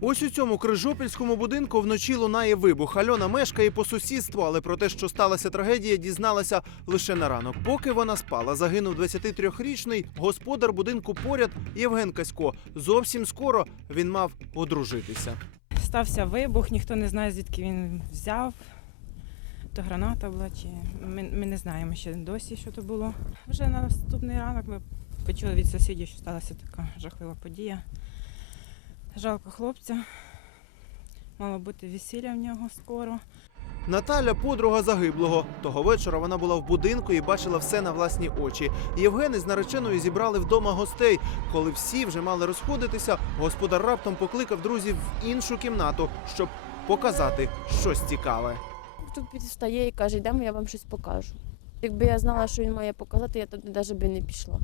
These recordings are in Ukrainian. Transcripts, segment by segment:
Ось у цьому крижопільському будинку вночі лунає вибух. Альона мешкає по сусідству, але про те, що сталася трагедія, дізналася лише на ранок. Поки вона спала, загинув 23-річний господар будинку поряд Євген Касько. Зовсім скоро він мав одружитися. Стався вибух, ніхто не знає, звідки він взяв. То граната була, чи ми, ми не знаємо ще досі, що то було. Вже на наступний ранок ми почули від сусідів, що сталася така жахлива подія. Жалко хлопця. Мало бути весілля в нього скоро. Наталя подруга загиблого. Того вечора вона була в будинку і бачила все на власні очі. Євген із нареченою зібрали вдома гостей. Коли всі вже мали розходитися, господар раптом покликав друзів в іншу кімнату, щоб показати щось цікаве. Тут підстає і каже, йдемо, я вам щось покажу. Якби я знала, що він має показати, я туди навіть би не пішла.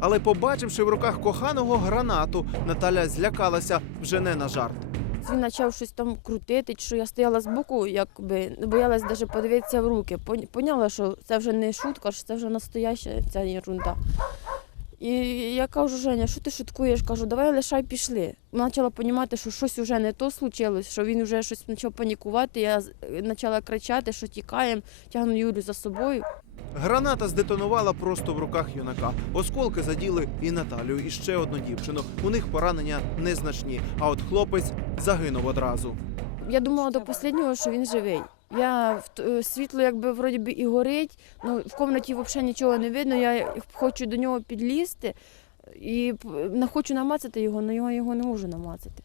Але побачивши в руках коханого гранату, Наталя злякалася вже не на жарт. Він почав щось там крутити, що я стояла збоку, якби не боялась навіть подивитися в руки. Пон- Поняла, що це вже не шутка, що це вже настояща ця ерунда. І я кажу, Женя, що ти шуткуєш? Кажу, давай лишай пішли. Почала розуміти, що щось вже не то случилось, що він вже щось почав панікувати. Я почала кричати, що тікаємо, тягну Юлю за собою. Граната здетонувала просто в руках юнака. Осколки заділи і Наталю, і ще одну дівчину. У них поранення незначні. А от хлопець загинув одразу. Я думала до останнього, що він живий. Я в е, світло, якби вроді би і горить, ну в кімнаті взагалі нічого не видно. Я хочу до нього підлізти і хочу намацати його, але його, його не можу намацати.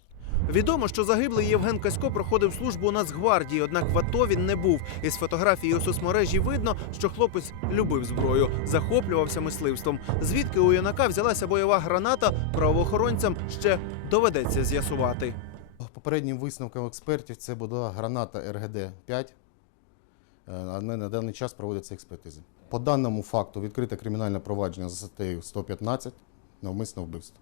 Відомо, що загиблий Євген Касько проходив службу у Нацгвардії, однак в АТО він не був. Із фотографії у соцмережі видно, що хлопець любив зброю, захоплювався мисливством. Звідки у юнака взялася бойова граната, правоохоронцям ще доведеться з'ясувати. Попереднім висновкам експертів це була граната РГД-5. На на даний час проводяться експертизи. По даному факту відкрите кримінальне провадження за статтею 115 навмисне вбивство.